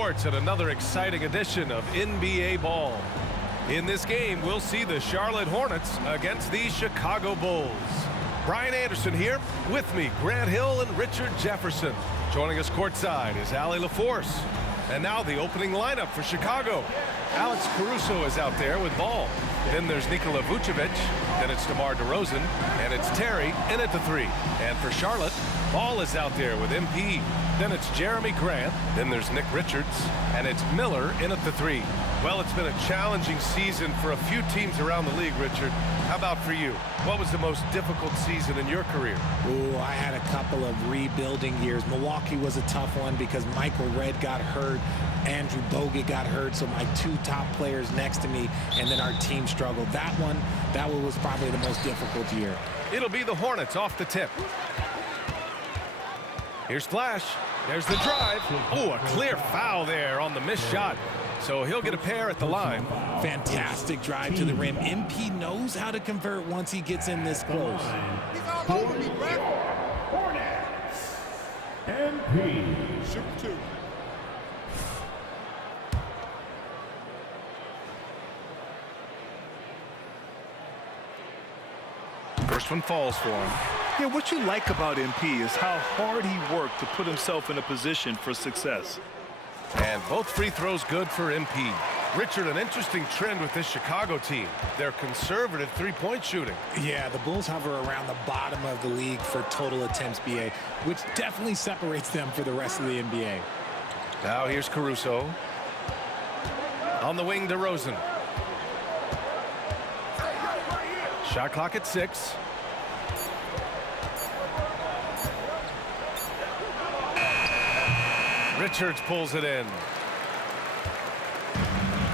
sports and another exciting edition of NBA Ball. In this game, we'll see the Charlotte Hornets against the Chicago Bulls. Brian Anderson here. With me, Grant Hill and Richard Jefferson. Joining us courtside is Allie LaForce. And now the opening lineup for Chicago. Alex Caruso is out there with ball. Then there's Nikola Vucevic. Then it's DeMar DeRozan. And it's Terry in at the three. And for Charlotte, Ball is out there with MP. Then it's Jeremy Grant. Then there's Nick Richards. And it's Miller in at the three. Well, it's been a challenging season for a few teams around the league, Richard. How about for you? What was the most difficult season in your career? Ooh, I had a couple of rebuilding years. Milwaukee was a tough one because Michael Redd got hurt. Andrew Bogut got hurt, so my two top players next to me, and then our team struggled. That one was probably the most difficult year. It'll be the Hornets off the tip. Here's Flash. There's the drive. Oh, a clear foul there on the missed shot. So he'll get a pair at the line. Fantastic drive to the rim. MP knows how to convert once he gets in this close. He's all over me, Brett. Hornets. MP. Shoot two. First one falls for him. Yeah, what you like about MP is how hard he worked to put himself in a position for success. And both free throws good for MP. Richard, an interesting trend with this Chicago team. They're conservative three-point shooting. Yeah, the Bulls hover around the bottom of the league for total attempts BA, which definitely separates them for the rest of the NBA. Now here's Caruso. On the wing, DeRozan. Shot clock at 6. Richards pulls it in.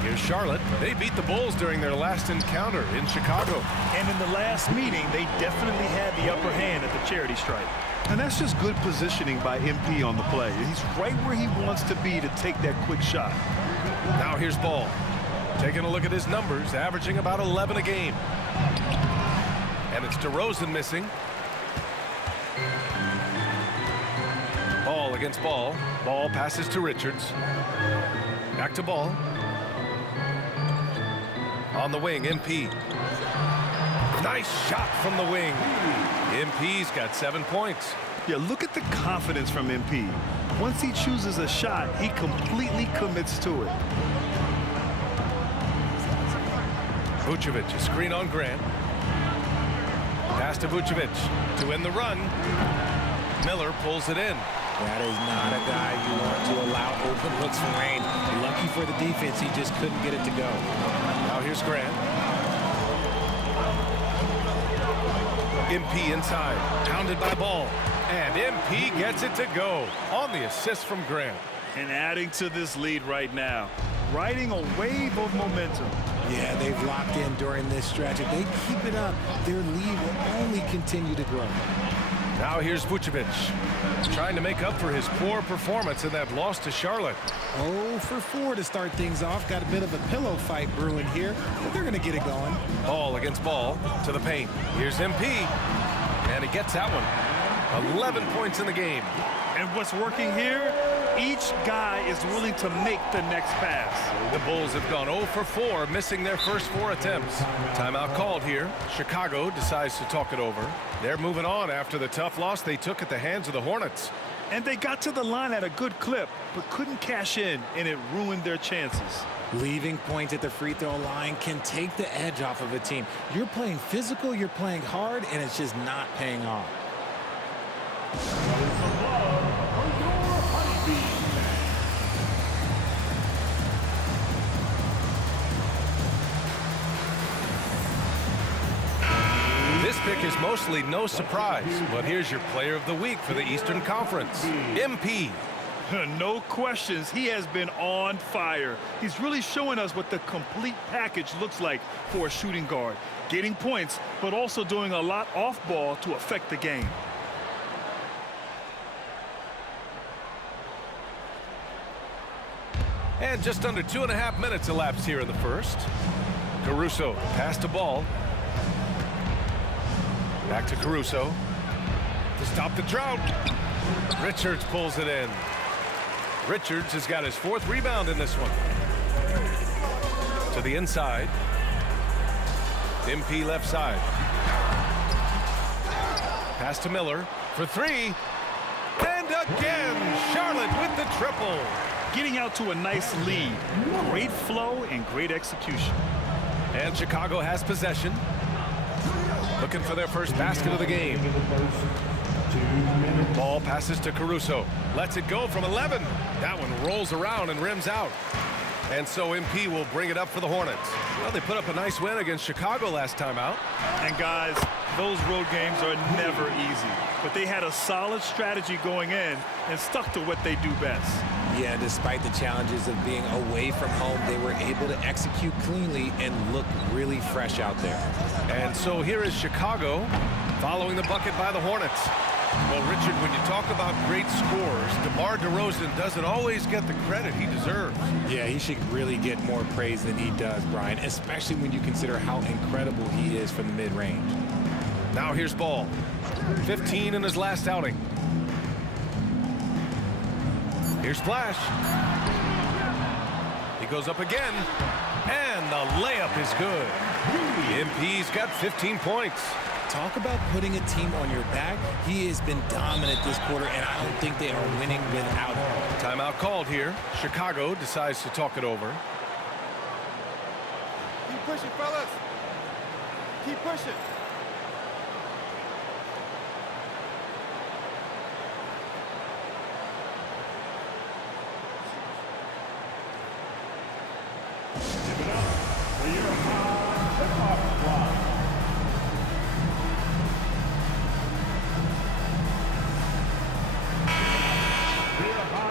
Here's Charlotte. They beat the Bulls during their last encounter in Chicago. And in the last meeting, they definitely had the upper hand at the charity stripe. And that's just good positioning by MP on the play. He's right where he wants to be to take that quick shot. Now here's Ball. Taking a look at his numbers, averaging about 11 a game. And it's DeRozan missing. Ball against Ball. Ball passes to Richards. Back to Ball. On the wing, MP. Nice shot from the wing. MP's got 7 points. Yeah, look at the confidence from MP. Once he chooses a shot, he completely commits to it. Vucevic, a screen on Grant. Pass to Vucevic to win the run. Miller pulls it in. That is not a guy you want to allow open looks for rain. Lucky for the defense, he just couldn't get it to go. Now here's Grant. MP inside, pounded by Ball. And MP gets it to go on the assist from Grant. And adding to this lead right now, riding a wave of momentum. Yeah, they've locked in during this stretch. If they keep it up, their lead will only continue to grow. Now here's Vucevic, trying to make up for his poor performance in that loss to Charlotte. 0 for 4 to start things off. Got a bit of a pillow fight brewing here, but they're going to get it going. Ball against Ball to the paint. Here's MP, and he gets that one. 11 points in the game. And what's working here? Each guy is willing to make the next pass. The Bulls have gone 0 for 4, missing their first 4 attempts. Timeout called here. Chicago decides to talk it over. They're moving on after the tough loss they took at the hands of the Hornets. And they got to the line at a good clip, but couldn't cash in, and it ruined their chances. Leaving points at the free throw line can take the edge off of a team. You're playing physical, you're playing hard, and it's just not paying off. This pick is mostly no surprise, but here's your player of the week for the Eastern Conference, MP. No questions, he has been on fire. He's really showing us what the complete package looks like for a shooting guard. Getting points, but also doing a lot off ball to affect the game. And just under 2.5 minutes elapsed here in the first. Caruso pass to Ball. Back to Caruso to stop the drought. Richards pulls it in. Richards has got his 4th rebound in this one. To the inside. MP left side. Pass to Miller for 3. And again, Charlotte with the triple. Getting out to a nice lead. Great flow and great execution. And Chicago has possession. Looking for their first basket of the game. Ball passes to Caruso. Lets it go from 11. That one rolls around and rims out. And so MP will bring it up for the Hornets. Well, they put up a nice win against Chicago last time out. And guys, those road games are never easy. But they had a solid strategy going in and stuck to what they do best. Yeah, despite the challenges of being away from home, they were able to execute cleanly and look really fresh out there. And so here is Chicago following the bucket by the Hornets. Well, Richard, when you talk about great scorers, DeMar DeRozan doesn't always get the credit he deserves. Yeah, he should really get more praise than he does, Brian, especially when you consider how incredible he is from the mid-range. Now here's Ball. 15 in his last outing. Here's Flash. He goes up again, and the layup is good. MP's got 15 points. Talk about putting a team on your back. He has been dominant this quarter, and I don't think they are winning without him. Timeout called here. Chicago decides to talk it over. Keep pushing, fellas. Keep pushing.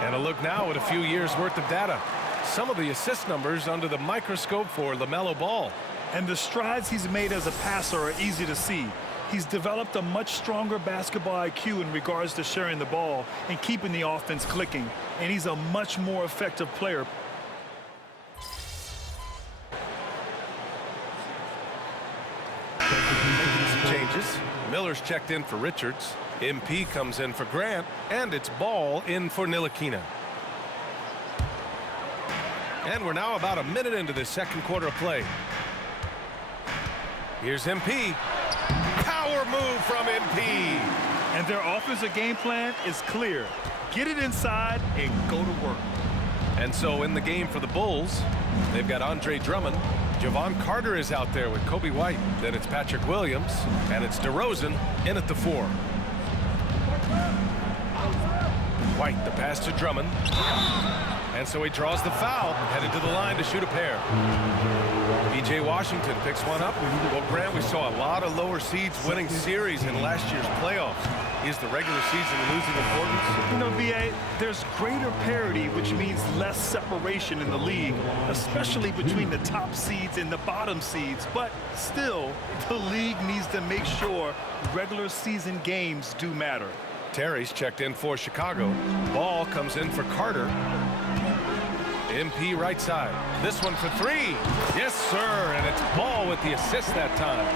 And a look now at a few years worth of data. Some of the assist numbers under the microscope for LaMelo Ball. And the strides he's made as a passer are easy to see. He's developed a much stronger basketball IQ in regards to sharing the ball and keeping the offense clicking. And he's a much more effective player. Changes. Miller's checked in for Richards. MP comes in for Grant, and it's Ball in for Ntilikina. And we're now about a minute into this second quarter of play. Here's MP. Power move from MP. And their offensive game plan is clear. Get it inside and go to work. And so in the game for the Bulls, they've got Andre Drummond. Javon Carter is out there with Kobe White. Then it's Patrick Williams, and it's DeRozan in at the 4. White, the pass to Drummond. And so he draws the foul, headed to the line to shoot a pair. PJ Washington picks one up. Well, Grant, we saw a lot of lower seeds winning series in last year's playoffs. Is the regular season losing importance? You know, B.A., there's greater parity, which means less separation in the league, especially between the top seeds and the bottom seeds. But still, the league needs to make sure regular season games do matter. Terry's checked in for Chicago. Ball comes in for Carter. MP right side. This one for 3. Yes, sir. And it's Ball with the assist that time.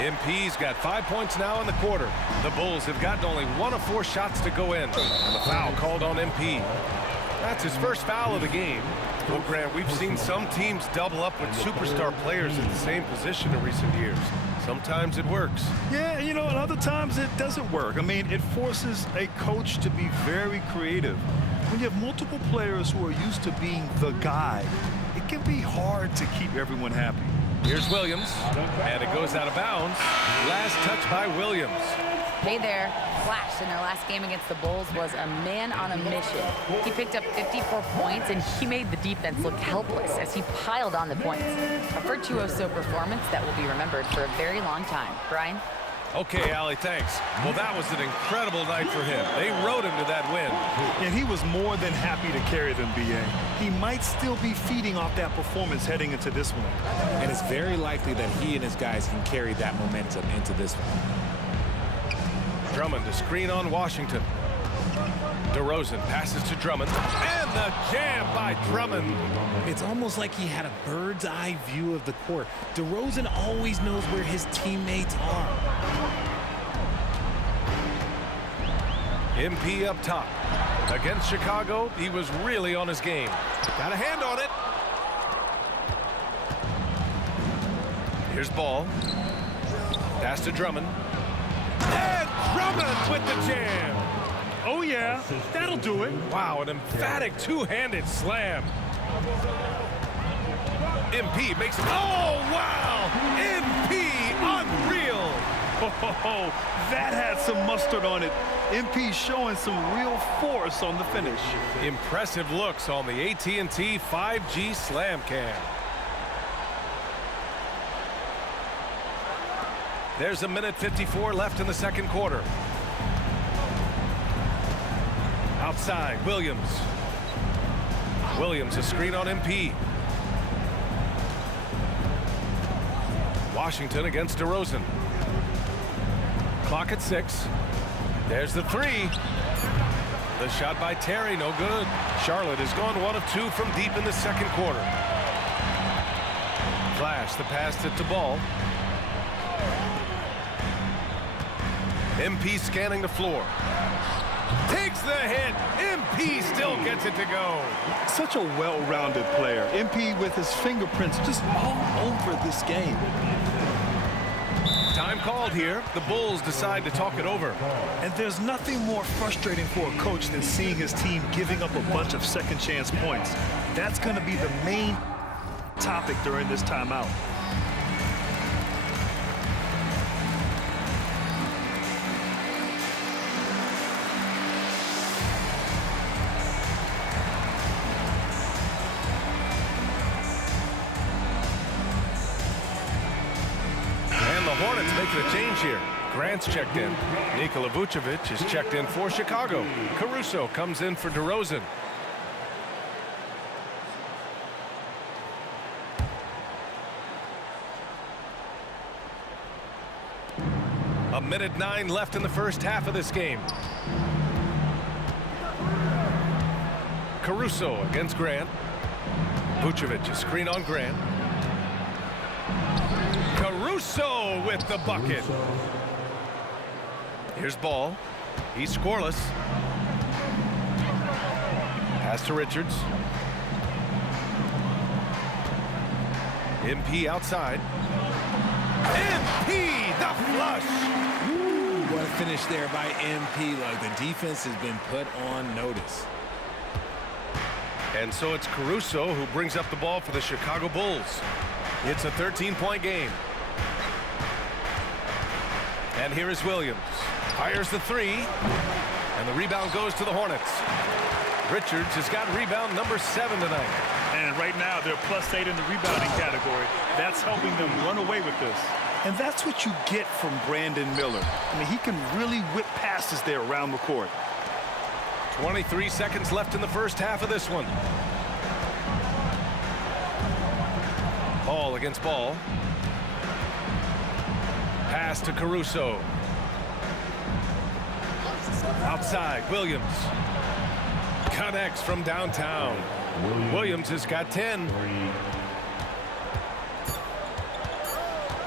MP's got 5 points now in the quarter. The Bulls have gotten only 1 of 4 shots to go in. And the foul called on MP. That's his first foul of the game. Well, Grant, we've seen some teams double up with superstar players at the same position in recent years. Sometimes it works. Yeah, you know, and other times it doesn't work. I mean, it forces a coach to be very creative. When you have multiple players who are used to being the guy, it can be hard to keep everyone happy. Here's Williams, and it goes out of bounds. Last touch by Williams. Hey there. Flash in their last game against the Bulls was a man on a mission. He picked up 54 points, and he made the defense look helpless as he piled on the points. A virtuoso performance that will be remembered for a very long time. Brian? Okay, Allie, thanks. Well, that was an incredible night for him. They rode him to that win. And he was more than happy to carry them, B.A. He might still be feeding off that performance heading into this one. And it's very likely that he and his guys can carry that momentum into this one. Drummond to screen on Washington. DeRozan passes to Drummond. And the jam by Drummond. It's almost like he had a bird's eye view of the court. DeRozan always knows where his teammates are. MP up top. Against Chicago, he was really on his game. Got a hand on it. Here's Ball. Pass to Drummond. And Drummond with the jam. Oh, yeah, that'll do it. Wow, an emphatic two-handed slam. MP makes it. Oh, wow! MP, unreal. Oh, that had some mustard on it. MP showing some real force on the finish. Impressive looks on the AT&T 5G Slam Cam. There's a minute 54 left in the second quarter. Outside, Williams. Williams, a screen on MP. Washington against DeRozan. Clock at 6. There's the three. The shot by Terry, no good. Charlotte has gone 1 of 2 from deep in the second quarter. Flash, the pass to Ball. MP scanning the floor. Takes the hit. MP still gets it to go. Such a well-rounded player. MP with his fingerprints just all over this game. Time called here. The Bulls decide to talk it over. And there's nothing more frustrating for a coach than seeing his team giving up a bunch of second chance points. That's going to be the main topic during this timeout. Hornets making a change here. Grant's checked in. Nikola Vucevic is checked in for Chicago. Caruso comes in for DeRozan. A minute 9 left in the first half of this game. Caruso against Grant. Vucevic, a screen on Grant. Caruso with the bucket. Here's Ball. He's scoreless. Pass to Richards. MP outside. MP, the flush. What a finish there by MP. Like, the defense has been put on notice. And so it's Caruso who brings up the ball for the Chicago Bulls. It's a 13-point game. And here is Williams. Fires the three. And the rebound goes to the Hornets. Richards has got rebound number 7 tonight. And right now, they're +8 in the rebounding category. That's helping them run away with this. And that's what you get from Brandon Miller. I mean, he can really whip passes there around the court. 23 seconds left in the first half of this one. Ball against Ball. Pass to Caruso. Outside, Williams. Connects from downtown. Williams has got 10.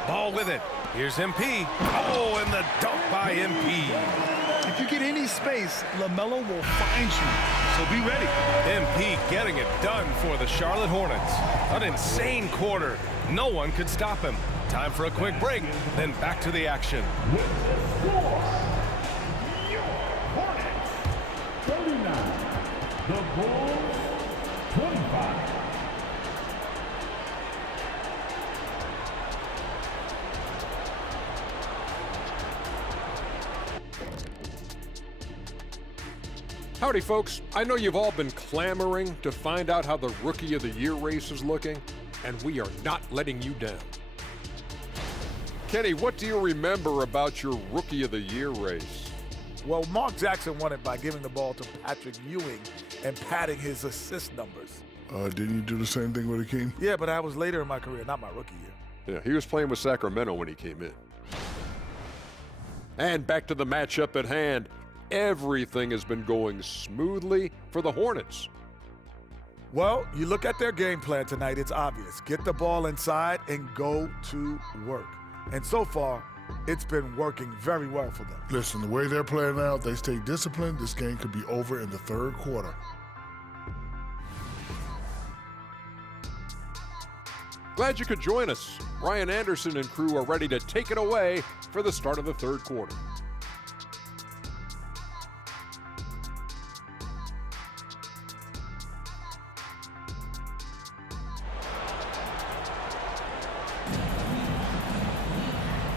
Ball with it. Here's MP. Oh, and the dunk by MP. If you get any space, LaMelo will find you. So be ready. MP getting it done for the Charlotte Hornets. An insane quarter. No one could stop him. Time for a quick break, then back to the action. Hornets 39, the Bulls 25. Howdy, folks. I know you've all been clamoring to find out how the Rookie of the Year race is looking, and we are not letting you down. Kenny, what do you remember about your Rookie of the Year race? Well, Mark Jackson won it by giving the ball to Patrick Ewing and padding his assist numbers. Didn't you do the same thing with Hakeem? Yeah, but that was later in my career, not my rookie year. Yeah, he was playing with Sacramento when he came in. And back to the matchup at hand. Everything has been going smoothly for the Hornets. Well, you look at their game plan tonight, it's obvious. Get the ball inside and go to work. And so far, It's been working very well for them. Listen, the way they're playing now, if they stay disciplined, this game could be over in the third quarter. Glad you could join us. Brian Anderson and crew are ready to take it away for the start of the third quarter.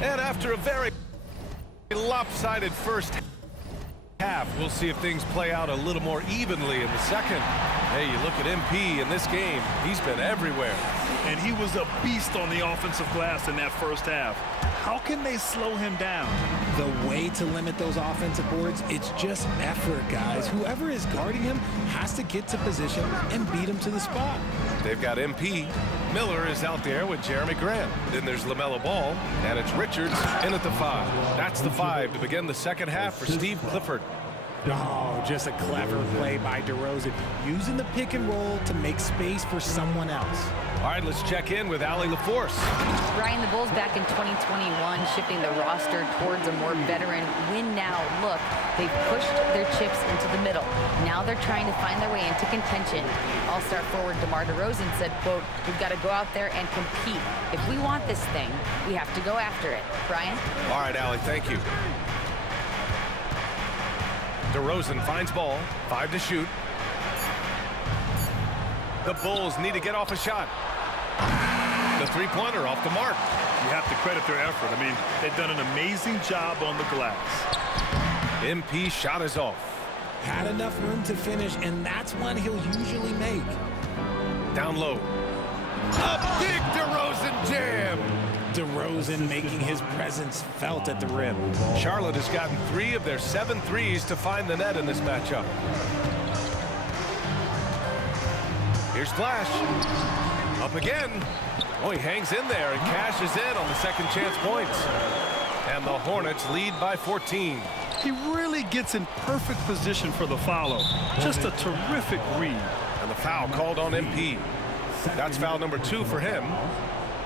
And after a very lopsided first half, we'll see if things play out a little more evenly in the second. Hey, you look at MP in this game, he's been everywhere. And he was a beast on the offensive glass in that first half. How can they slow him down? The way to limit those offensive boards, it's just effort, guys. Whoever is guarding him has to get to position and beat him to the spot. They've got MP. Miller is out there with Jeremy Grant. Then there's LaMelo Ball, and it's Richards in at the 5. That's the 5 to begin the second half for Steve Clifford. Oh, just a clever play by DeRozan, using the pick and roll to make space for someone else. All right, let's check in with Allie LaForce. Brian, the Bulls back in 2021 shifting the roster towards a more veteran win-now look. They've pushed their chips into the middle. Now they're trying to find their way into contention. All-star forward DeMar DeRozan said, quote, "We've got to go out there and compete. If we want this thing, we have to go after it." Brian? All right, Allie, thank you. DeRozan finds Ball, 5 to shoot. The Bulls need to get off a shot. The three-pointer off the mark. You have to credit their effort. I mean, they've done an amazing job on the glass. MP shot is off. Had enough room to finish, and that's one he'll usually make. Down low. A big DeRozan jam. DeRozan making his presence felt at the rim. Charlotte has gotten 3 of their 7 threes to find the net in this matchup. Here's Flash. Up again. Oh, he hangs in there and cashes in on the second chance points. And the Hornets lead by 14. He really gets in perfect position for the follow. Just a terrific read. And the foul called on MP. That's foul number 2 for him.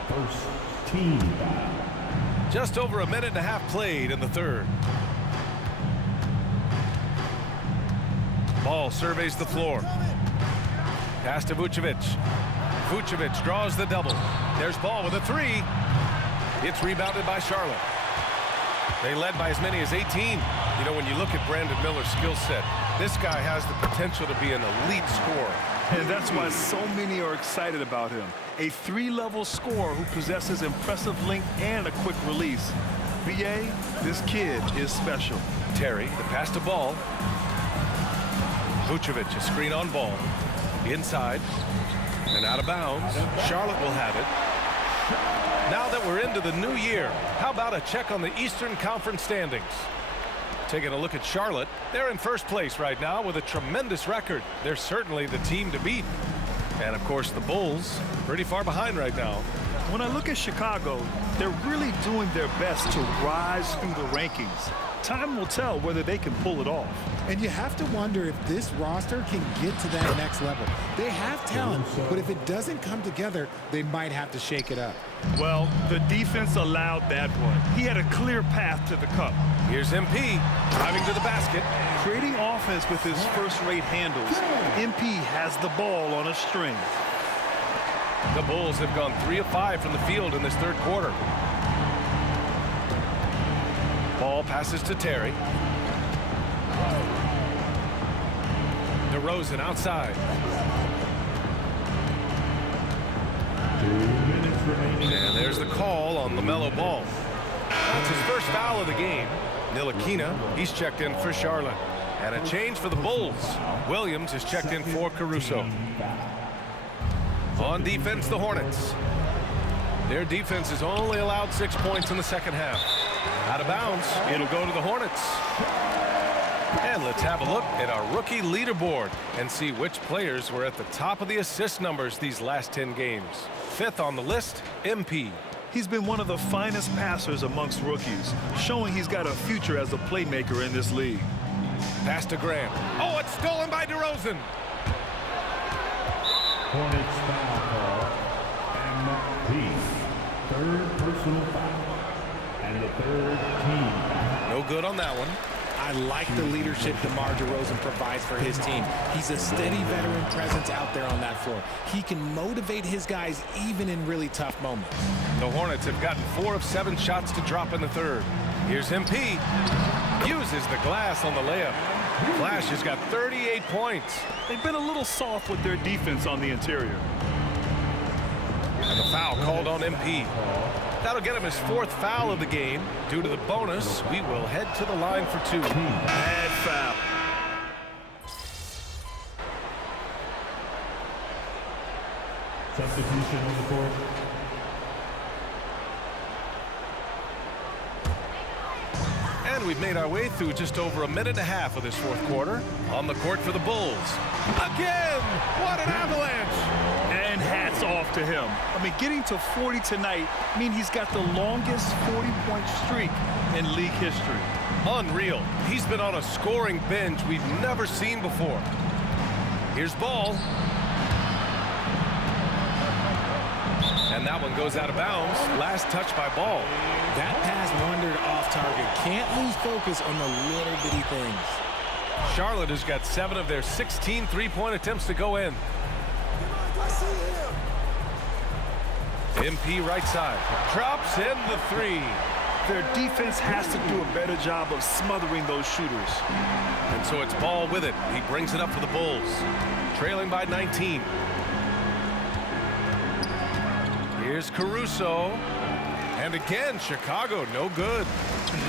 First team foul. Just over a minute and a half played in the third. Ball surveys the floor. Pass to Vucevic. Vucevic draws the double. There's Ball with a 3. It's rebounded by Charlotte. They led by as many as 18. You know, when you look at Brandon Miller's skill set, this guy has the potential to be an elite scorer. And that's why so many are excited about him. A 3-level scorer who possesses impressive length and a quick release. BA, this kid is special. Terry, the pass to Ball. Vucevic, a screen on Ball. Inside and out of bounds. Charlotte will have it. Now that we're into the new year, how about a check on the Eastern Conference standings? Taking a look at Charlotte, they're in first place right now with a tremendous record. They're certainly the team to beat. And of course the Bulls, pretty far behind right now. When I look at Chicago, they're really doing their best to rise through the rankings. Time will tell whether they can pull it off. And you have to wonder if this roster can get to that next level. They have talent, but if it doesn't come together, they might have to shake it up. Well, the defense allowed that one. He had a clear path to the cup. Here's MP driving to the basket. Creating offense with his first-rate handles. MP has the ball on a string. The Bulls have gone 3 of 5 from the field in this third quarter. Ball passes to Terry. DeRozan outside. 2 minutes remaining. And there's the call on LaMelo Ball. That's his first foul of the game. Ntilikina, he's checked in for Charlotte. And a change for the Bulls. Williams is checked in for Caruso. On defense, the Hornets. Their defense has only allowed 6 points in the second half. Out of bounds, it'll go to the Hornets. And let's have a look at our rookie leaderboard and see which players were at the top of the assist numbers these last 10 games. 5th on the list, MP. He's been one of the finest passers amongst rookies, showing he's got a future as a playmaker in this league. Pass to Grant. Oh, it's stolen by DeRozan. Hornets foul call. MP. 3rd personal foul. And the third team. No good on that one. I like the leadership DeMar DeRozan provides for his team. He's a steady veteran presence out there on that floor. He can motivate his guys even in really tough moments. The Hornets have gotten 4 of 7 shots to drop in the third. Here's MP. Uses the glass on the layup. Flash has got 38 points. They've been a little soft with their defense on the interior. And the foul called on MP. That'll get him his 4th foul of the game. Due to the bonus, we will head to the line for 2. Bad foul. Substitution on the court. And we've made our way through just over a minute and a half of this 4th quarter. On the court for the Bulls. Again! What an avalanche! And hats off to him. I mean, getting to 40 tonight means he's got the longest 40-point streak in league history. Unreal. He's been on a scoring binge we've never seen before. Here's Ball. And that one goes out of bounds. Last touch by Ball. That pass wandered off target. Can't lose focus on the little bitty things. Charlotte has got 7 of their 16 3-point attempts to go in. MP right side. Drops in the 3. Their defense has to do a better job of smothering those shooters. And so it's Ball with it. He brings it up for the Bulls. Trailing by 19. Here's Caruso. And again, Chicago, no good.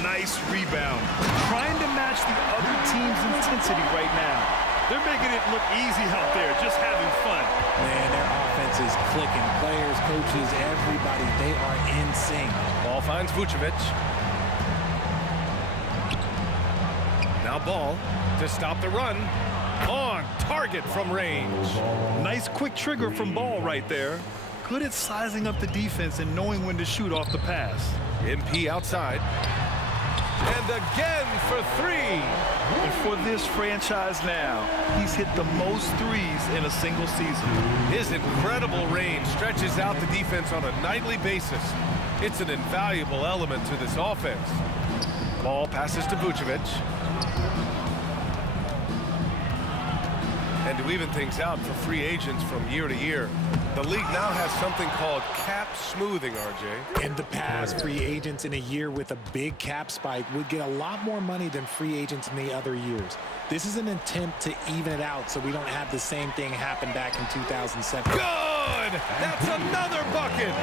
Nice rebound. Trying to match the other team's intensity right now. They're making it look easy out there, just having fun. Man, their offense is clicking. Players, coaches, everybody, they are in sync. Ball finds Vucevic. Now Ball to stop the run. On target from range. Nice quick trigger from Ball right there. Good at sizing up the defense and knowing when to shoot off the pass. MP outside. And again for 3. And for this franchise now, he's hit the most threes in a single season. His incredible range stretches out the defense on a nightly basis. It's an invaluable element to this offense. Ball passes to Vucevic. And to even things out for free agents from year to year, the league now has something called cap smoothing, RJ. In the past, free agents in a year with a big cap spike would get a lot more money than free agents in the other years. This is an attempt to even it out so we don't have the same thing happen back in 2007. Good! That's another bucket!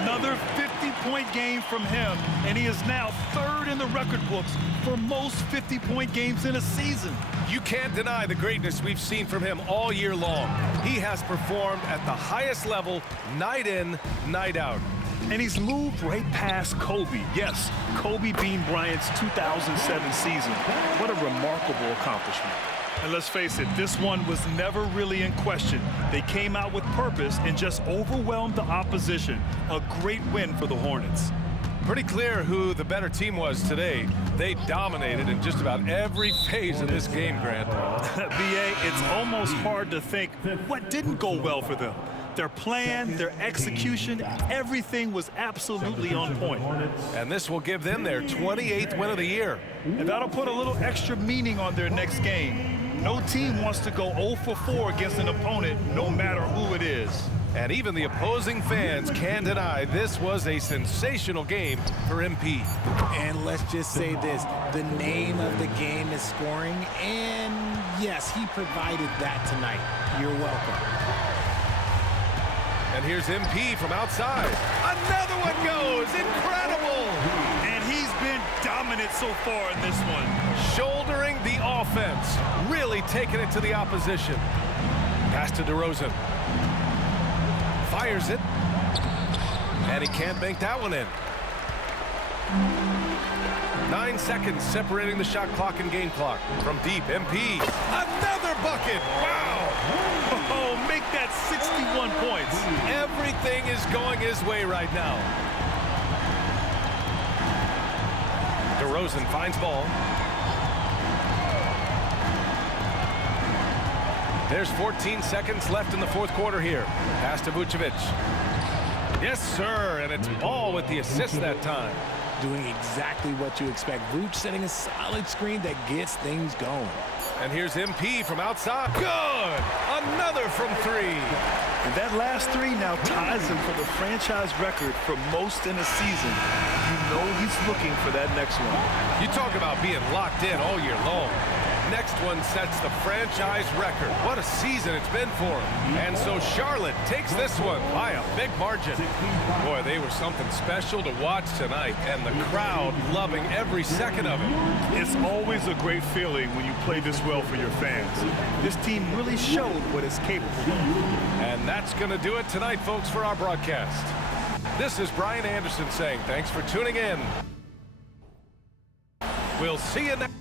Another 50-point game from him, and he is now 3rd in the record books for most 50-point games in a season. You can't deny the greatness we've seen from him all year long. He has performed at the highest level, night in, night out. And he's moved right past Kobe. Yes, Kobe Bean Bryant's 2007 season. What a remarkable accomplishment. And let's face it, this one was never really in question. They came out with purpose and just overwhelmed the opposition. A great win for the Hornets. Pretty clear who the better team was today. They dominated in just about every phase of this game, Grant. B.A., it's almost hard to think what didn't go well for them. Their plan, their execution, everything was absolutely on point. And this will give them their 28th win of the year. And that'll put a little extra meaning on their next game. No team wants to go 0 for 4 against an opponent, no matter who it is. And even the opposing fans can't deny this was a sensational game for MP. And let's just say this, the name of the game is scoring, and yes, he provided that tonight. You're welcome. And here's MP from outside. Another one goes, incredible! And he's been dominant so far in this one. Shouldering the offense, really taking it to the opposition. Pass to DeRozan. Fires it, and he can't bank that one in. 9 seconds separating the shot clock and game clock. From deep, MP. Another bucket! Wow! Oh, make that 61 points. Everything is going his way right now. DeRozan finds Ball. There's 14 seconds left in the 4th quarter here. Pass to Vucevic. Yes, sir, and it's Ball with the assist that time. doing exactly what you expect. Vooch setting a solid screen that gets things going. And here's MP from outside. Good! Another from 3. And that last 3 now ties him for the franchise record for most in a season. You know he's looking for that next one. You talk about being locked in all year long. Next one sets the franchise record. What a season it's been for him. And so Charlotte takes this one by a big margin. Boy, they were something special to watch tonight, and the crowd loving every second of it. It's always a great feeling when you play this well for your fans. This team really showed what it's capable of. And that's going to do it tonight, folks, for our broadcast. This is Brian Anderson saying thanks for tuning in. We'll see you next.